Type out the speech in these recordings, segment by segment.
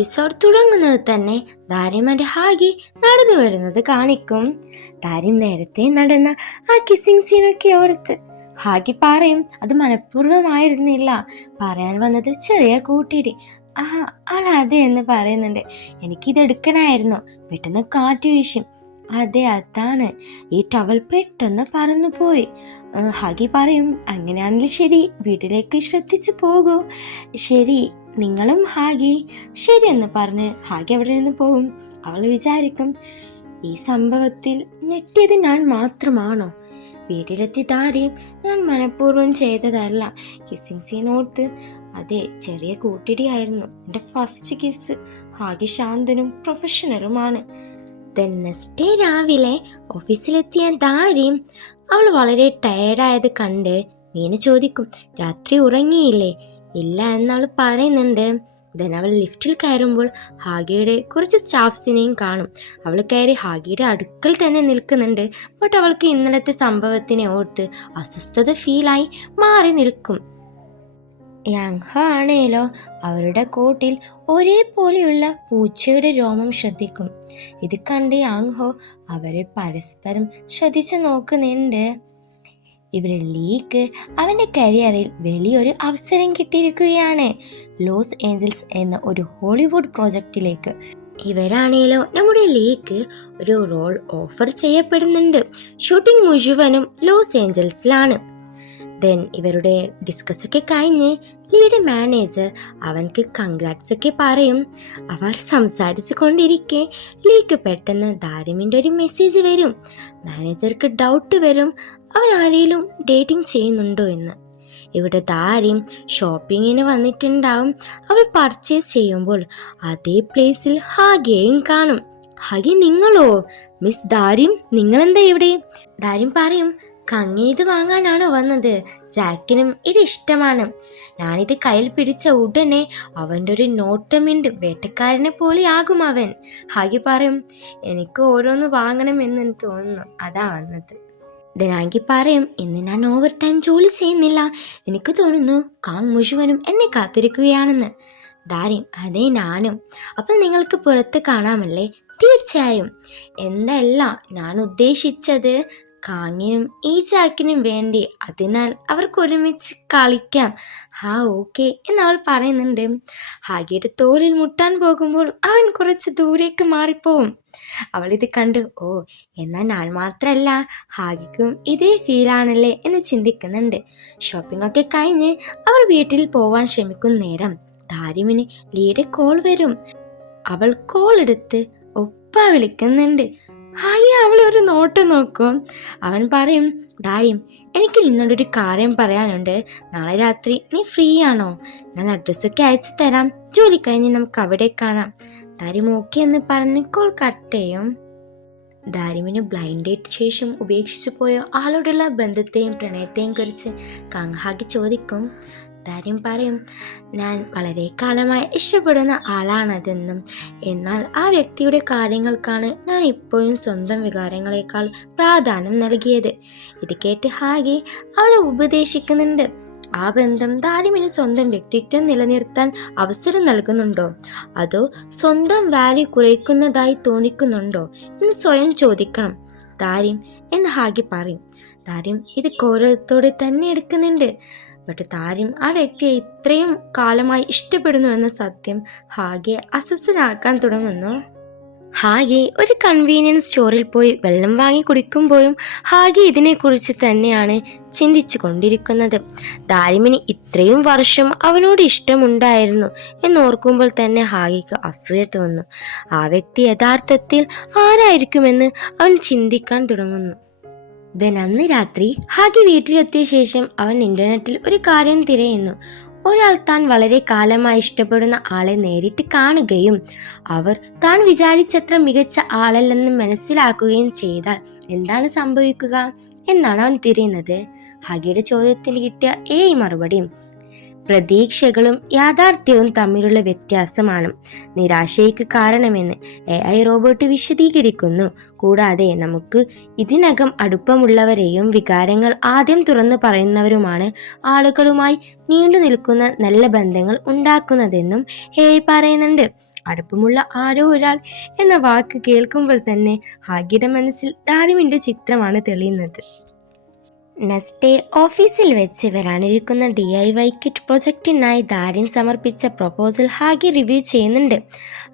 Episode തുടങ്ങുന്നത് തന്നെ ദാരിം and Hagee നടന്നു വരുന്നത് കാണിക്കും. ദാരിം നേരത്തെ നടന്ന ആ കിസ്സിങ് സീനൊക്കെ ഓർത്ത് ഹാഗി പറയും അത് മനഃപൂർവ്വമായിരുന്നില്ല, പറയാൻ വന്നത് ചെറിയ കൂട്ടിയിടി. അവൾ അതെ എന്ന് പറയുന്നുണ്ട്. എനിക്കിത് എടുക്കണമായിരുന്നു, പെട്ടെന്ന് കാറ്റ് വീശും. അതെ അതാണ്, ഈ ടവൽ പെട്ടെന്ന് പറന്നു പോയി. ഹാഗി പറയും അങ്ങനെയാണെങ്കിൽ ശരി, വീട്ടിലേക്ക് ശ്രദ്ധിച്ചു പോകൂ. ശരി, നിങ്ങളും ഹാഗി. ശരിയെന്ന് പറഞ്ഞ് ഹാഗി അവിടെ നിന്ന് പോകും. അവൾ വിചാരിക്കും ഈ സംഭവത്തിൽ ഞെട്ടിയത് ഞാൻ മാത്രമാണോ? വീട്ടിലെത്തി ദാരിം ഞാൻ മനഃപൂർവ്വം ചെയ്തതല്ല. കിസ്സിങ് സീൻ ഓർത്ത് അതെ ചെറിയ കൂട്ടിടിയായിരുന്നു എൻ്റെ first kiss. Hagee ശാന്തനും പ്രൊഫഷണലുമാണ്. Next day രാവിലെ ഓഫീസിലെത്തിയ ദാരിം അവൾ വളരെ ടയേർഡായത് കണ്ട് മീന ചോദിക്കും രാത്രി ഉറങ്ങിയില്ലേ? ഇല്ല എന്നവൾ പറയുന്നുണ്ട്. അവൾ ലിഫ്റ്റിൽ കയറുമ്പോൾ ഹാഗിയുടെ കുറച്ച് സ്റ്റാഫ്സിനെയും കാണും. അവൾ കയറി ഹാഗിയുടെ അടുക്കൽ തന്നെ നിൽക്കുന്നുണ്ട്. ബട്ട് അവൾക്ക് ഇന്നലത്തെ സംഭവത്തിനെ ഓർത്ത് അസ്വസ്ഥത ഫീലായി മാറി നിൽക്കും. യാങ് ഹോ ആണേലോ അവരുടെ കോട്ടിൽ ഒരേപോലെയുള്ള പൂച്ചയുടെ രോമം ശ്രദ്ധിക്കും. ഇത് കണ്ട് യാങ് ഹോ അവരെ പരസ്പരം ശ്രദ്ധിച്ചു നോക്കുന്നുണ്ട്. ഇവിടെ ലീക്ക് അവൻ്റെ കരിയറിൽ വലിയൊരു അവസരം കിട്ടിയിരിക്കുകയാണ്, ലോസ് ഏഞ്ചൽസ് എന്ന ഒരു ഹോളിവുഡ് പ്രോജക്റ്റിലേക്ക്. ഇവരാണേലോ നമ്മുടെ ലീക്ക് ഒരു റോൾ ഓഫർ ചെയ്യപ്പെടുന്നുണ്ട്. ഷൂട്ടിംഗ് മുഴുവനും ലോസ് ഏഞ്ചൽസിലാണ്. ഇവരുടെ ഡിസ്കസ് ഒക്കെ കഴിഞ്ഞ് ലീയുടെ മാനേജർ അവൻക്ക് കൺഗ്രാറ്റ്സ് ഒക്കെ പറയും. അവർ സംസാരിച്ചു കൊണ്ടിരിക്കെ ലീക്ക് പെട്ടെന്ന് ദാരിമിൻ്റെ ഒരു മെസ്സേജ് വരും. മാനേജർക്ക് ഡൗട്ട് വരും അവൻ ആരെങ്കിലും ഡേറ്റിംഗ് ചെയ്യുന്നുണ്ടോ എന്ന്. ഇവിടെ ദാരിം ഷോപ്പിങ്ങിന് വന്നിട്ടുണ്ടാവും. അവൾ പർച്ചേസ് ചെയ്യുമ്പോൾ അതേ പ്ലേസിൽ ഹാഗിയെയും കാണും. ഹാഗി നിങ്ങളോ? മിസ് ദാരിം, നിങ്ങളെന്താ ഇവിടെ? ദാരിം പറയും കങ്ങിന് ഇത് വാങ്ങാനാണോ വന്നത്? ജാക്കിനും ഇത് ഇഷ്ടമാണ്. ഞാനിത് കയ്യിൽ പിടിച്ച ഉടനെ അവൻ്റെ ഒരു നോട്ടമിണ്ട് വേട്ടക്കാരനെ പോലെ ആകും അവൻ. ഹാഗി പറയും എനിക്ക് ഓരോന്ന് വാങ്ങണമെന്ന് തോന്നുന്നു, അതാ വന്നത്. ഹാഗി പറയും ഇന്ന് ഞാൻ ഓവർ ടൈം ജോലി ചെയ്യുന്നില്ല, എനിക്ക് തോന്നുന്നു കാങ് മുഴുവനും എന്നെ കാത്തിരിക്കുകയാണെന്ന്. ദാരിം അതെ ഞാനും. അപ്പം നിങ്ങൾക്ക് പുറത്ത് കാണാമല്ലേ? തീർച്ചയായും. എന്തല്ല ഞാൻ ഉദ്ദേശിച്ചത്, കാങ്ങിനും ഈ ജാക്കിനും വേണ്ടി, അതിനാൽ അവർക്ക് ഒരുമിച്ച് കളിക്കാം. ഓക്കെ എന്നവൾ പറയുന്നുണ്ട്. ഹാഗിയുടെ തോളിൽ മുട്ടാൻ പോകുമ്പോൾ അവൻ കുറച്ച് ദൂരേക്ക് മാറിപ്പോവും. അവളിത് കണ്ട് എന്നാൽ ഞാൻ മാത്രമല്ല ഹാഗിക്കും ഇതേ ഫീലാണല്ലേ എന്ന് ചിന്തിക്കുന്നുണ്ട്. ഷോപ്പിംഗ് ഒക്കെ കഴിഞ്ഞ് അവർ വീട്ടിൽ പോവാൻ ശ്രമിക്കുന്ന നേരം ദാരിമിന് ലീയുടെ കോൾ വരും. അവൾ കോൾ എടുത്ത് ഒപ്പ വിളിക്കുന്നുണ്ട്. ഹായി അവളൊരു നോട്ടം നോക്കും. അവൻ പറയും ദാരിം എനിക്ക് നിന്നോടൊരു കാര്യം പറയാനുണ്ട്, നാളെ രാത്രി നീ ഫ്രീ ആണോ? ഞാൻ അഡ്രസ്സൊക്കെ അയച്ചു തരാം, ജോലി കഴിഞ്ഞ് നമുക്ക് അവിടെ കാണാം. ദാരിം ഓക്കെ എന്ന് പറഞ്ഞ് കോൾ കട്ട് ചെയ്യും. ദാരിമിന് ബ്ലൈൻഡ് ഡേറ്റ് ശേഷം ഉപേക്ഷിച്ചു പോയ ആളോടുള്ള ബന്ധത്തെയും പ്രണയത്തെയും കുറിച്ച് കാങ് ഹാഗി ചോദിക്കും. ദാരിം പറയും ഞാൻ വളരെ കാലമായി ഇഷ്ടപ്പെടുന്ന ആളാണതെന്നും, എന്നാൽ ആ വ്യക്തിയുടെ കാര്യങ്ങൾക്കാണ് ഞാൻ ഇപ്പോഴും സ്വന്തം വികാരങ്ങളെക്കാൾ പ്രാധാന്യം നൽകിയത്. ഇത് കേട്ട് ഹാഗി അവളെ ഉപദേശിക്കുന്നുണ്ട്. ആ ബന്ധം ദാരിമിന് സ്വന്തം വ്യക്തിത്വം നിലനിർത്താൻ അവസരം നൽകുന്നുണ്ടോ, അതോ സ്വന്തം വാല്യൂ കുറയ്ക്കുന്നതായി തോന്നിക്കുന്നുണ്ടോ എന്ന് സ്വയം ചോദിക്കണം ദാരിം എന്ന് ഹാഗി പറയും. ദാരിം ഇത് ഗൗരവത്തോടെ തന്നെ എടുക്കുന്നുണ്ട്. ബട്ട് ദാരിം ആ വ്യക്തിയെ ഇത്രയും കാലമായി ഇഷ്ടപ്പെടുന്നു എന്ന സത്യം ഹാഗിയെ അസ്വസ്ഥനാക്കാൻ തുടങ്ങുന്നു. ഹാഗി ഒരു കൺവീനിയൻസ് സ്റ്റോറിൽ പോയി വെള്ളം വാങ്ങി കുടിക്കുമ്പോഴും ഹാഗി ഇതിനെക്കുറിച്ച് തന്നെയാണ് ചിന്തിച്ചു കൊണ്ടിരിക്കുന്നത്. ദാരിമിന് ഇത്രയും വർഷം അവനോട് ഇഷ്ടമുണ്ടായിരുന്നു എന്നോർക്കുമ്പോൾ തന്നെ ഹാഗിക്ക് അസൂയ തോന്നുന്നു. ആ വ്യക്തി യഥാർത്ഥത്തിൽ ആരായിരിക്കുമെന്ന് അവൻ ചിന്തിക്കാൻ തുടങ്ങുന്നു. അന്ന് രാത്രി ഹാഗി വീട്ടിലെത്തിയ ശേഷം അവൻ ഇന്റർനെറ്റിൽ ഒരു കാര്യം തിരയുന്നു. ഒരാൾ താൻ വളരെ കാലമായി ഇഷ്ടപ്പെടുന്ന ആളെ നേരിട്ട് കാണുകയും അവർ താൻ വിചാരിച്ചത്ര മികച്ച ആളല്ലെന്ന് മനസ്സിലാക്കുകയും ചെയ്താൽ എന്താണ് സംഭവിക്കുക എന്നാണ് അവൻ തിരയുന്നത്. ഹാഗിയുടെ ചോദ്യത്തിന് കിട്ടിയ മറുപടിയും പ്രതീക്ഷകളും യാഥാർത്ഥ്യവും തമ്മിലുള്ള വ്യത്യാസമാണ് നിരാശയ്ക്ക് കാരണമെന്ന് റോബോട്ട് വിശദീകരിക്കുന്നു. കൂടാതെ നമുക്ക് ഇതിനകം അടുപ്പമുള്ളവരെയും വികാരങ്ങൾ ആദ്യം തുറന്നു പറയുന്നവരുമാണ് ആളുകളുമായി നീണ്ടു നിൽക്കുന്ന നല്ല ബന്ധങ്ങൾ ഉണ്ടാക്കുന്നതെന്നും പറയുന്നുണ്ട്. അടുപ്പമുള്ള ആരോ ഒരാൾ എന്ന വാക്ക് കേൾക്കുമ്പോൾ തന്നെ ഹാഗിയുടെ മനസ്സിൽ ദാരിമിന്റെ ചിത്രമാണ് തെളിയുന്നത്. നെക്സ്റ്റ് ഡേ ഓഫീസിൽ വെച്ച് വരാനിരിക്കുന്ന DIY കിറ്റ് പ്രൊജക്റ്റിനായി ദാരിം സമർപ്പിച്ച പ്രൊപ്പോസൽ ഹാഗി റിവ്യൂ ചെയ്യുന്നുണ്ട്.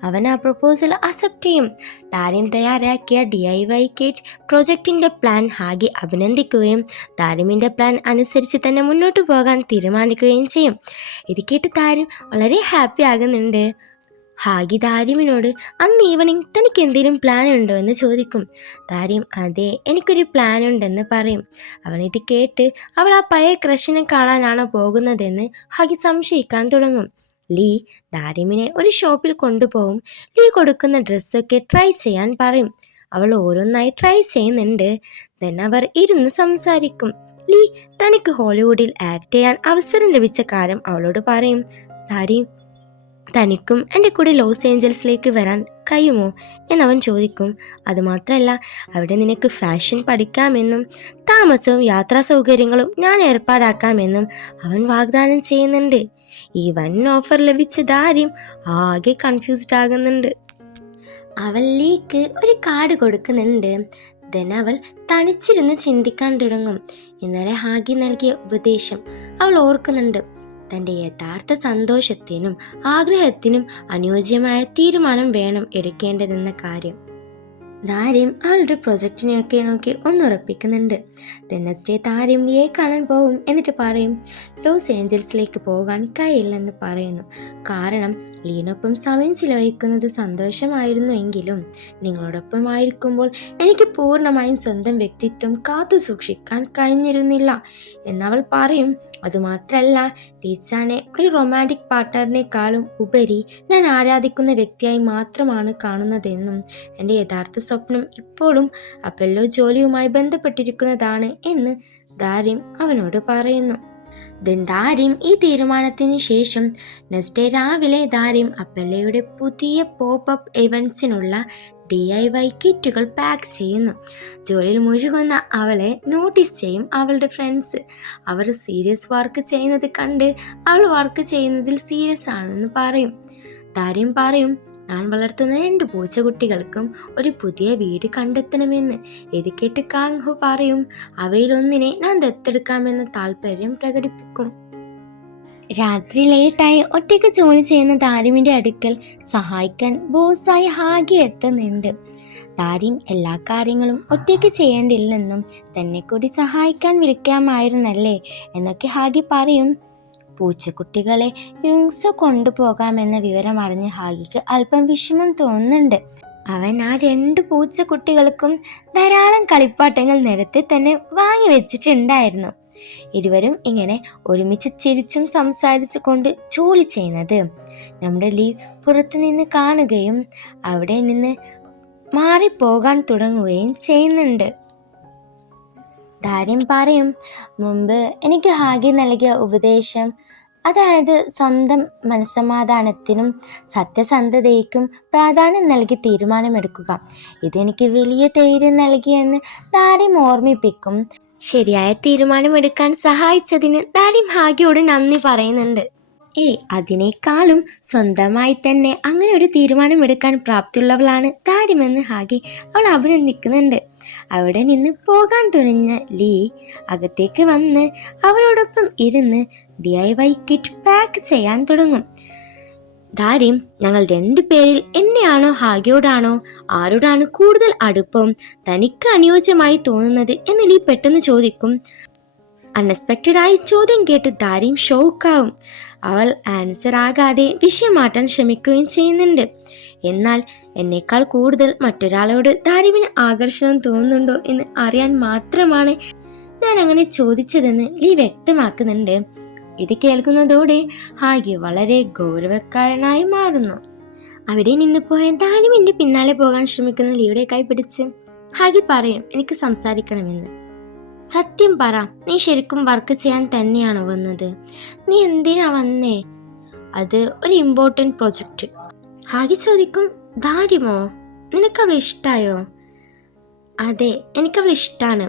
അവൻ ആ പ്രൊപ്പോസൽ അക്സെപ്റ്റ് ചെയ്യും. ദാരിം തയ്യാറാക്കിയ DIY കിറ്റ് പ്രൊജക്റ്റിൻ്റെ പ്ലാൻ ഹാഗി അഭിനന്ദിക്കുകയും ദാരിമിൻ്റെ പ്ലാൻ അനുസരിച്ച് തന്നെ മുന്നോട്ട് പോകാൻ തീരുമാനിക്കുകയും ചെയ്യും. ഇത് കേട്ട് ദാരിം വളരെ ഹാപ്പി ആകുന്നുണ്ട്. ഹാഗി ദാരിമിനോട് അന്ന് ഈവനിങ് തനിക്ക് എന്തെങ്കിലും പ്ലാൻ ഉണ്ടോ എന്ന് ചോദിക്കും. ദാരിം അതെ, എനിക്കൊരു പ്ലാൻ ഉണ്ടെന്ന് പറയും. അവനിത് കേട്ട് അവൾ ആ പഴയ ക്രഷിനെ കാണാനാണോ പോകുന്നതെന്ന് ഹാഗി സംശയിക്കാൻ തുടങ്ങും. ലീ ദാരിമിനെ ഒരു ഷോപ്പിൽ കൊണ്ടുപോകും. ലീ കൊടുക്കുന്ന ഡ്രസ്സൊക്കെ ട്രൈ ചെയ്യാൻ പറയും. അവൾ ഓരോന്നായി ട്രൈ ചെയ്യുന്നുണ്ട്. ദെൻ അവർ ഇരുന്ന് സംസാരിക്കും. ലീ തനിക്ക് ഹോളിവുഡിൽ ആക്ട് ചെയ്യാൻ അവസരം ലഭിച്ച കാര്യം അവളോട് പറയും. ദാരിം തനിക്കും എൻ്റെ കൂടെ ലോസ് ഏഞ്ചൽസിലേക്ക് വരാൻ കഴിയുമോ എന്നവൻ ചോദിക്കും. അതുമാത്രമല്ല അവിടെ നിനക്ക് ഫാഷൻ പഠിക്കാമെന്നും താമസവും യാത്രാ സൗകര്യങ്ങളും ഞാൻ ഏർപ്പാടാക്കാമെന്നും അവൻ വാഗ്ദാനം ചെയ്യുന്നുണ്ട്. ഈ വൻ ഓഫർ ലഭിച്ച ദാരിം ആകെ കൺഫ്യൂസ്ഡ് ആകുന്നുണ്ട്. അവൾ ലീക്ക് ഒരു കാർഡ് കൊടുക്കുന്നുണ്ട്. ദെൻ അവൾ തനിച്ചിരുന്ന് ചിന്തിക്കാൻ തുടങ്ങും. ഇന്നലെ ഹാഗി നൽകിയ ഉപദേശം അവൾ ഓർക്കുന്നുണ്ട്. തൻ്റെ യഥാർത്ഥ സന്തോഷത്തിനും ആഗ്രഹത്തിനും അനുയോജ്യമായ തീരുമാനം വേണം എടുക്കേണ്ടതെന്ന കാര്യം ദാരിം ആളുടെ പ്രൊജക്റ്റിനെയൊക്കെ നോക്കി ഒന്നുറപ്പിക്കുന്നുണ്ട്. നെക്സ്റ്റ് ഡേ ദാരിം ലീയെ കാണാൻ പോകും. എന്നിട്ട് പറയും ലോസ് ഏഞ്ചൽസിലേക്ക് പോകാൻ കഴിയില്ലെന്ന് പറയുന്നു. കാരണം ലീനൊപ്പം സമയം ചിലവഴിക്കുന്നത് സന്തോഷമായിരുന്നു എങ്കിലും നിങ്ങളോടൊപ്പം ആയിരിക്കുമ്പോൾ എനിക്ക് പൂർണ്ണമായും സ്വന്തം വ്യക്തിത്വം കാത്തു സൂക്ഷിക്കാൻ കഴിഞ്ഞിരുന്നില്ല എന്നവൾ പറയും. അതുമാത്രമല്ല ടീച്ചാനെ ഒരു റൊമാൻറ്റിക് പാർട്ട്ണറിനേക്കാളും ഉപരി ഞാൻ ആരാധിക്കുന്ന വ്യക്തിയായി മാത്രമാണ് കാണുന്നതെന്നും എൻ്റെ യഥാർത്ഥ സ്വപ്നം ഇപ്പോഴും അപ്പെല്ലോ ജോലിയുമായി ബന്ധപ്പെട്ടിരിക്കുന്നതാണ് എന്ന് ദാരിം അവനോട് പറയുന്നു. ദാരിം ഈ തീരുമാനത്തിന് ശേഷം നെക്സ്റ്റ് ഡേ രാവിലെ ദാരിം അപ്പെല്ലയുടെ പുതിയ പോപ്പ് ഇവൻറ്റ്സിനുള്ള DIY കിറ്റുകൾ പാക്ക് ചെയ്യുന്നു. ജോലിയിൽ മുഴുകുന്ന അവളെ നോട്ടീസ് ചെയ്യും അവളുടെ ഫ്രണ്ട്സ്. അവർ സീരിയസ് വർക്ക് ചെയ്യുന്നത് കണ്ട് അവൾ വർക്ക് ചെയ്യുന്നതിൽ സീരിയസ് ആണെന്ന് പറയും. ദാരിം പറയും ഞാൻ വളർത്തുന്ന 2 പൂച്ചക്കുട്ടികൾക്കും ഒരു പുതിയ വീട് കണ്ടെത്തണമെന്ന്. ഇത് കേട്ട് കാങ് ഹോ പറയും അവയിലൊന്നിനെ ഞാൻ ദത്തെടുക്കാമെന്ന് താല്പര്യം പ്രകടിപ്പിക്കും. രാത്രി ലേറ്റായി ഒറ്റയ്ക്ക് ജോലി ചെയ്യുന്ന ദാരിമിൻ്റെ അടുക്കൽ സഹായിക്കാൻ ബോസായി ഹാഗി എത്തുന്നുണ്ട്. ദാരിം എല്ലാ കാര്യങ്ങളും ഒറ്റയ്ക്ക് ചെയ്യേണ്ടില്ലെന്നും തന്നെ കൂടി സഹായിക്കാൻ വിളിക്കാമായിരുന്നല്ലേ എന്നൊക്കെ ഹാഗി പറയും. പൂച്ചക്കുട്ടികളെ യുങ്സോ കൊണ്ടുപോകാമെന്ന വിവരം അറിഞ്ഞ് ഹാഗിക്ക് അല്പം വിഷമം തോന്നുന്നുണ്ട്. അവൻ ആ 2 പൂച്ചക്കുട്ടികൾക്കും ധാരാളം കളിപ്പാട്ടങ്ങൾ നേരത്തെ തന്നെ വാങ്ങി വെച്ചിട്ടുണ്ടായിരുന്നു. ഇരുവരും ഇങ്ങനെ ഒരുമിച്ച് ചിരിച്ചും സംസാരിച്ചു കൊണ്ട് ജോലി ചെയ്യുന്നത് നമ്മുടെ ലീ പുറത്തുനിന്ന് കാണുകയും അവിടെ നിന്ന് മാറിപ്പോകാൻ തുടങ്ങുകയും ചെയ്യുന്നുണ്ട്. ദാരിം പറയും മുമ്പ് എനിക്ക് ഹാഗി നൽകിയ ഉപദേശം, അതായത് സ്വന്തം മനസ്സമാധാനത്തിനും സത്യസന്ധതയ്ക്കും പ്രാധാന്യം നൽകി തീരുമാനമെടുക്കുക, ഇതെനിക്ക് വലിയ ധൈര്യം നൽകിയെന്ന് ദാരിം ഓർമ്മിപ്പിക്കും. ശരിയായ തീരുമാനമെടുക്കാൻ സഹായിച്ചതിന് ദാരിം ഹാഗിയോട് നന്ദി പറയുന്നുണ്ട്. അതിനേക്കാളും സ്വന്തമായി തന്നെ അങ്ങനെ ഒരു തീരുമാനമെടുക്കാൻ പ്രാപ്തിയുള്ളവളാണ് ദാരിമെന്ന് ഹാഗി അവൾ അഭിനന്ദിക്കുന്നുണ്ട്. അവിടെ നിന്ന് പോകാൻ തുനിഞ്ഞ ലീ അകത്തേക്ക് വന്ന് അവരോടൊപ്പം ഇരുന്ന് DIY കിറ്റ് പാക്ക് ചെയ്യാൻ തുടങ്ങും. ദാരിം ഞങ്ങൾ 2 പേരിൽ എന്നെയാണോ ഹാഗിയോടാണോ ആരോടാണ് കൂടുതൽ അടുപ്പം തനിക്ക് അനുയോജ്യമായി തോന്നുന്നത് എന്ന് ലീ പെട്ടെന്ന് ചോദിക്കും. അൺഎക്സ്പെക്റ്റഡ് ആയി ചോദ്യം കേട്ട് ദാരിം ഷോക്കാവും. അവൾ ആൻസർ ആകാതെ വിഷയം മാറ്റാൻ ശ്രമിക്കുകയും ചെയ്യുന്നുണ്ട്. എന്നാൽ എന്നേക്കാൾ കൂടുതൽ മറ്റൊരാളോട് ദാരിമിന് ആകർഷണം തോന്നുന്നുണ്ടോ എന്ന് അറിയാൻ മാത്രമാണ് ഞാൻ അങ്ങനെ ചോദിച്ചതെന്ന് ലീ വ്യക്തമാക്കുന്നുണ്ട്. ഇത് കേൾക്കുന്നതോടെ ഹാഗി വളരെ ഗൗരവക്കാരനായി മാറുന്നു. അവിടെ നിന്ന് പോയ ദാരിമിന്റെ പിന്നാലെ പോകാൻ ശ്രമിക്കുന്ന ലീയുടെ കൈ പിടിച്ച് ഹാഗി പറയും എനിക്ക് സംസാരിക്കണമെന്ന്. സത്യം പറ, നീ ശരിക്കും വർക്ക് ചെയ്യാൻ തന്നെയാണോ വന്നത്? നീ എന്തിനാ വന്നേ? അത് ഒരു ഇമ്പോർട്ടൻറ്റ് പ്രൊജക്റ്റ്. ഹാഗി ചോദിക്കും. ദാരിമോ, നിനക്കവളെ ഇഷ്ടായോ? അതെ, എനിക്കവളെ ഇഷ്ടമാണ്.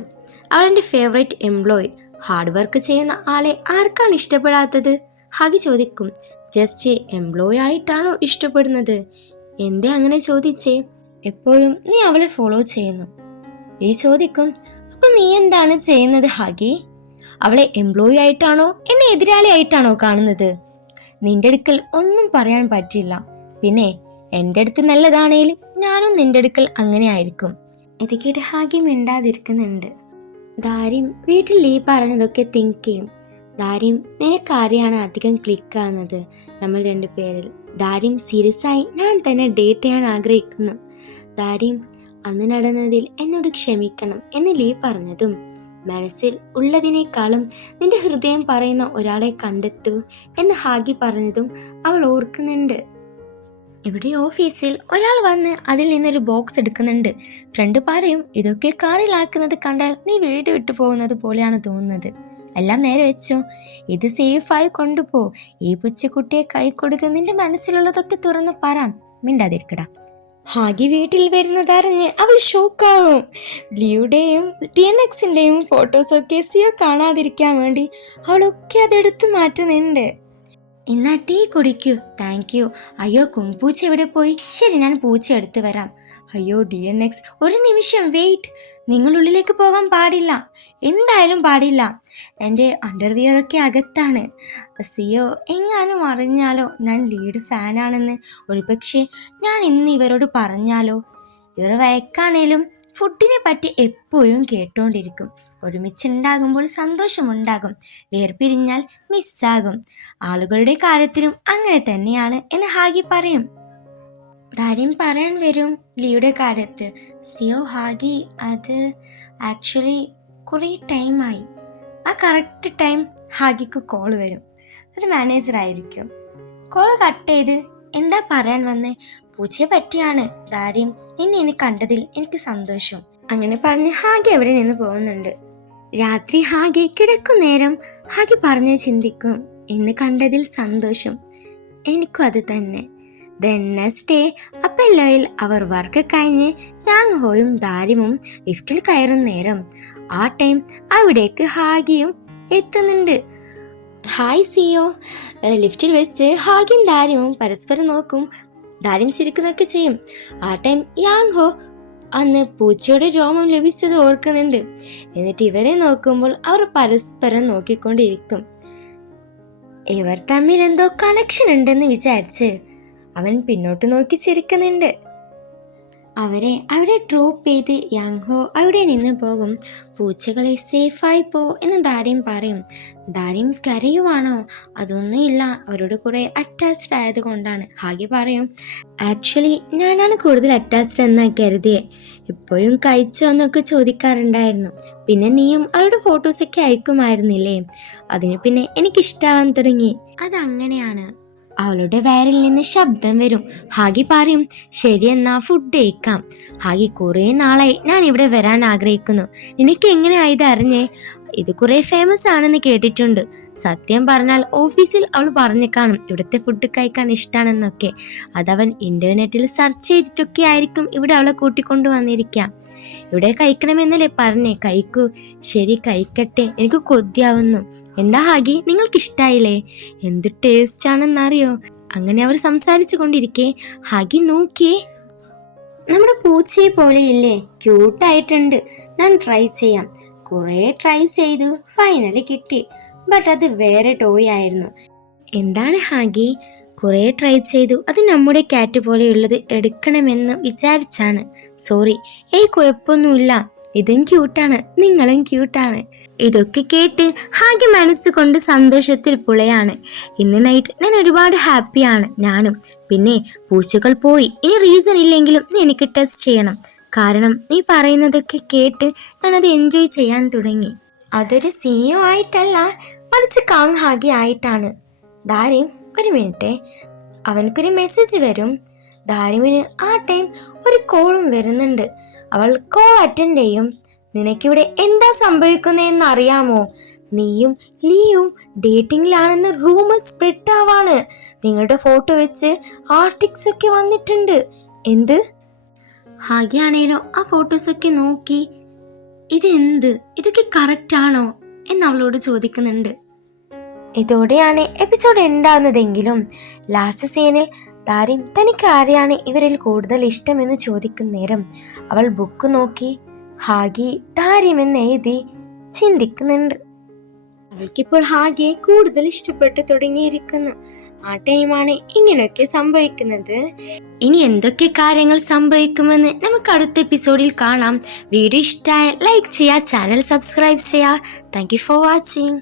അവളെൻ്റെ ഫേവറേറ്റ് എംപ്ലോയി. ഹാർഡ് വർക്ക് ചെയ്യുന്ന ആളെ ആർക്കാണ് ഇഷ്ടപ്പെടാത്തത്? ഹാഗി ചോദിക്കും. ജസ്റ്റ് എംപ്ലോയി ആയിട്ടാണോ ഇഷ്ടപ്പെടുന്നത്? എന്തേ അങ്ങനെ ചോദിച്ചേ? എപ്പോഴും നീ അവളെ ഫോളോ ചെയ്യുന്നു. ഈ ചോദിക്കും, അപ്പൊ നീ എന്താണ് ചെയ്യുന്നത് ഹാഗി? അവളെ എംപ്ലോയി ആയിട്ടാണോ എന്നെ എതിരാളി ആയിട്ടാണോ കാണുന്നത്? നിന്റെ അടുക്കൽ ഒന്നും പറയാൻ പറ്റില്ല. പിന്നെ എന്റെ അടുത്ത് നല്ലതാണേലും ഞാനും നിന്റെ അടുക്കൽ അങ്ങനെ ആയിരിക്കും. ഇത് കേട്ട് ഹാഗി മിണ്ടാതിരിക്കുന്നുണ്ട്. ദാരിം വീട്ടിൽ ഈ പറഞ്ഞതൊക്കെ തിങ്ക് ചെയ്യും. ദാരിം നിനക്കാരെയാണ് അധികം ക്ലിക്ക് ആകുന്നത് നമ്മൾ രണ്ടുപേരിൽ? ദാരിം സീരിയസ് ആയി ഞാൻ തന്നെ ഡേറ്റ് ചെയ്യാൻ ആഗ്രഹിക്കുന്നു. ദാരിം അന്ന് നടന്നതിൽ എന്നോട് ക്ഷമിക്കണം എന്ന് ലീ പറഞ്ഞതും മനസ്സിൽ ഉള്ളതിനേക്കാളും നിന്റെ ഹൃദയം പറയുന്ന ഒരാളെ കണ്ടെത്തൂ എന്ന് ഹാഗി പറഞ്ഞതും അവൾ ഓർക്കുന്നുണ്ട്. ഇവിടെ ഓഫീസിൽ ഒരാൾ വന്ന് അതിൽ നിന്നൊരു ബോക്സ് എടുക്കുന്നുണ്ട്. ഫ്രണ്ട് പറയും, ഇതൊക്കെ കാറിലാക്കുന്നത് കണ്ടാൽ നീ വീട് വിട്ടു പോകുന്നത് പോലെയാണ് തോന്നുന്നത്. എല്ലാം നേരെ വെച്ചോ, ഇത് സേഫായി കൊണ്ടുപോ. ഈ പുച്ചക്കുട്ടിയെ കൈ കൊടുത്ത് നിന്റെ മനസ്സിലുള്ളതൊക്കെ തുറന്ന് പറയാം, മിണ്ടാതിരിക്കടാ. ഹാഗി വീട്ടിൽ വരുന്നതറിഞ്ഞ് അവൾ ഷോക്കാവും. ലിയുടെയും DNXന്റെയും ഫോട്ടോസൊക്കെ സിയോ കാണാതിരിക്കാൻ വേണ്ടി അവളൊക്കെ അതെടുത്ത് മാറ്റുന്നുണ്ട്. എന്നാ ടീ കുടിക്കൂ. Thank you. അയ്യോ കുമ്പൂച്ച എവിടെ പോയി? ശരി, ഞാൻ പൂച്ച എടുത്തു വരാം. അയ്യോ DNX, ഒരു നിമിഷം വെയിറ്റ്. നിങ്ങളുള്ളിലേക്ക് പോകാൻ പാടില്ല, എന്തായാലും പാടില്ല. എൻ്റെ അണ്ടർവിയറൊക്കെ അകത്താണ്. സിയോ എങ്ങാനും അറിഞ്ഞാലോ ഞാൻ ലീഡ് ഫാനാണെന്ന്? ഒരു പക്ഷേ ഞാൻ ഇന്ന് ഇവരോട് പറഞ്ഞാലോ? ഇവർ വയക്കാണേലും ഫുഡിനെ പറ്റി എപ്പോഴും കേട്ടുകൊണ്ടിരിക്കും. ഒരുമിച്ചുണ്ടാകുമ്പോൾ സന്തോഷമുണ്ടാകും, വേർപിരിഞ്ഞാൽ മിസ്സാകും. ആളുകളുടെ കാര്യത്തിലും അങ്ങനെ തന്നെയാണ് എന്ന് ഹാഗി പറയും. ദാരിം പറയാൻ വരും ലിയുടെ കാര്യത്തിൽ. സിയോ, ഹാഗി അത് ആക്ച്വലി കുറേ ടൈമായി. ആ കറക്റ്റ് ടൈം ഹാഗിക്ക് കോൾ വരും. അത് മാനേജറായിരിക്കും. കോൾ കട്ട് ചെയ്ത്, എന്താ പറയാൻ വന്നേ? പൂച്ചയെ പറ്റിയാണ് ദാരിം, നിന്നെ കണ്ടതിൽ എനിക്ക് സന്തോഷം. അങ്ങനെ പറഞ്ഞ് ഹാഗി അവിടെ നിന്ന് പോകുന്നുണ്ട്. രാത്രി ഹാഗി കിടക്കുന്നേരം ഹാഗി പറഞ്ഞ് ചിന്തിക്കും, ഇന്ന് കണ്ടതിൽ സന്തോഷം, എനിക്കും അത് തന്നെ. നെക്സ്റ്റ് ഡേ അപ്പെല്ലോയിൽ അവർ വർക്ക് കഴിഞ്ഞ് യാങ് ഹോയും ദാരിമും ലിഫ്റ്റിൽ കയറുന്ന നേരം ആ ടൈം അവിടേക്ക് ഹാഗിയും എത്തുന്നുണ്ട്. ഹായ് സിയോ. ലിഫ്റ്റിൽ വെച്ച് ഹാഗിയും ദാരിമും പരസ്പരം നോക്കും. ദാരിം ചിരിക്കുന്നൊക്കെ ചെയ്യും. ആ ടൈം യാങ് ഹോ അന്ന് പൂച്ചയുടെ രോമം ലഭിച്ചത് ഓർക്കുന്നുണ്ട്. എന്നിട്ട് ഇവരെ നോക്കുമ്പോൾ അവർ പരസ്പരം നോക്കിക്കൊണ്ടിരിക്കും. ഇവർ തമ്മിൽ എന്തോ കണക്ഷൻ ഉണ്ടെന്ന് വിചാരിച്ച് അവൻ പിന്നോട്ട് നോക്കി ചിരിക്കുന്നുണ്ട്. അവരെ അവിടെ ഡ്രോപ്പ് ചെയ്ത് യാങ് ഹോ അവിടെ നിന്ന് പോകും. പൂച്ചകളെ സേഫായി പോ എന്ന് ദാരിം പറയും. ദാരിം കരയുവാണോ? അതൊന്നും ഇല്ല, അവരോട് കുറെ അറ്റാച്ച്ഡ് ആയതുകൊണ്ടാണ്. ഹാഗി പറയും, ആക്ച്വലി ഞാനാണ് കൂടുതൽ അറ്റാച്ച്ഡ് എന്നാ കരുതിയേ. ഇപ്പോഴും കഴിച്ചോ എന്നൊക്കെ ചോദിക്കാറുണ്ടായിരുന്നു. പിന്നെ നീയും അവരുടെ ഫോട്ടോസൊക്കെ അയക്കുമായിരുന്നില്ലേ? അതിന് പിന്നെ എനിക്കിഷ്ടാവാൻ തുടങ്ങി. അതങ്ങനെയാണ്. അവളുടെ വയറിൽ നിന്ന് ശബ്ദം വരും. ഹാഗി പറയും, ശരി എന്നാ ഫുഡ് കഴിക്കാം. ഹാഗി, കുറേ നാളായി ഞാൻ ഇവിടെ വരാൻ ആഗ്രഹിക്കുന്നു. നിനക്ക് എങ്ങനെയാ ഇത് അറിഞ്ഞേ? ഇത് കുറെ ഫേമസ് ആണെന്ന് കേട്ടിട്ടുണ്ട്. സത്യം പറഞ്ഞാൽ ഓഫീസിൽ അവൾ പറഞ്ഞു കാണും ഇവിടുത്തെ ഫുഡ് കഴിക്കാൻ ഇഷ്ടമാണെന്നൊക്കെ. അതവൻ ഇന്റർനെറ്റിൽ സെർച്ച് ചെയ്തിട്ടൊക്കെ ആയിരിക്കും ഇവിടെ അവളെ കൂട്ടിക്കൊണ്ടു വന്നിരിക്കാം. ഇവിടെ കഴിക്കണമെന്നല്ലേ പറഞ്ഞേ? കഴിക്കൂ. ശരി, കഴിക്കട്ടെ, എനിക്ക് കൊതിയാവുന്നു. എന്താ ഹാഗി, നിങ്ങൾക്ക് ഇഷ്ടായില്ലേ? എന്ത് ടേസ്റ്റ് ആണെന്നറിയോ? അങ്ങനെ അവർ സംസാരിച്ചു കൊണ്ടിരിക്കെ ഹാഗി നോക്കിയേ, നമ്മുടെ പൂച്ചയെ പോലെയില്ലേ? ക്യൂട്ടായിട്ടുണ്ട്. ഞാൻ ട്രൈ ചെയ്യാം. കുറേ ട്രൈ ചെയ്തു, ഫൈനലി കിട്ടി. ബട്ട് അത് വേറെ ടോയ് ആയിരുന്നു. എന്താണ് ഹാഗി? കുറേ ട്രൈ ചെയ്തു, അത് നമ്മുടെ ക്യാറ്റ് പോലെയുള്ളത് എടുക്കണമെന്ന് വിചാരിച്ചാണ്. സോറി. കുഴപ്പമൊന്നുമില്ല, ഇതും ക്യൂട്ടാണ്, നിങ്ങളും ക്യൂട്ടാണ്. ഇതൊക്കെ കേട്ട് ഹാഗി മനസ്സുകൊണ്ട് സന്തോഷത്തിൽ പുളയാണ്. ഇന്ന് നൈറ്റ് ഞാൻ ഒരുപാട് ഹാപ്പിയാണ്, ഞാനും. പിന്നെ പൂച്ചകൾ പോയി, ഇനി റീസൺ ഇല്ലെങ്കിലും നീ എനിക്ക് ടെസ്റ്റ് ചെയ്യണം. കാരണം നീ പറയുന്നതൊക്കെ കേട്ട് ഞാനത് എൻജോയ് ചെയ്യാൻ തുടങ്ങി. അതൊരു CEO ആയിട്ടല്ല, മറിച്ച് കാങ് ഹാഗി ആയിട്ടാണ്. ദാരിം, ഒരു മിനിറ്റ്. അവനക്കൊരു മെസ്സേജ് വരും. ദാരിമിന് ആ ടൈം ഒരു കോളും വരുന്നുണ്ട്. അവൾ കോൾ അറ്റൻഡ് ചെയ്യും. നിനക്കിവിടെ എന്താ സംഭവിക്കുന്നതെന്ന് അറിയാമോ? നീയും ലിയും ഡേറ്റിംഗിലാണെന്ന് റൂമർ സ്പ്രെഡ് ആവാണ്. നിങ്ങളുടെ ഫോട്ടോ വെച്ച് ആർട്ടിക്സ് ഒക്കെ വന്നിട്ടുണ്ട്. എന്ത്? ഹാഗിയാണേലോ ആ ഫോട്ടോസൊക്കെ നോക്കി ഇതെന്ത്, ഇതൊക്കെ കറക്റ്റ് ആണോ എന്ന് അവളോട് ചോദിക്കുന്നുണ്ട്. ഇതോടെയാണ് എപ്പിസോഡ് ഉണ്ടാകുന്നതെങ്കിലും ലാസ്റ്റ് സീനിൽ ദാരിം തനിക്ക് ആരെയാണ് ഇവരിൽ കൂടുതൽ ഇഷ്ടമെന്ന് ചോദിക്കുന്ന നേരം അവൾ ബുക്ക് നോക്കി ഹാഗി ദാരിം എന്ന് എഴുതി ചിന്തിക്കുന്നുണ്ട്. അവൾക്കിപ്പോൾ ഹാഗിയെ കൂടുതൽ ഇഷ്ടപ്പെട്ടു തുടങ്ങിയിരിക്കുന്നു. ആ ടൈമാണ് ഇങ്ങനെയൊക്കെ സംഭവിക്കുന്നത്. ഇനി എന്തൊക്കെ കാര്യങ്ങൾ സംഭവിക്കുമെന്ന് നമുക്ക് അടുത്ത എപ്പിസോഡിൽ കാണാം. വീഡിയോ ഇഷ്ടമായ ലൈക്ക് ചെയ്യുക, ചാനൽ സബ്സ്ക്രൈബ് ചെയ്യുക. Thank you for watching.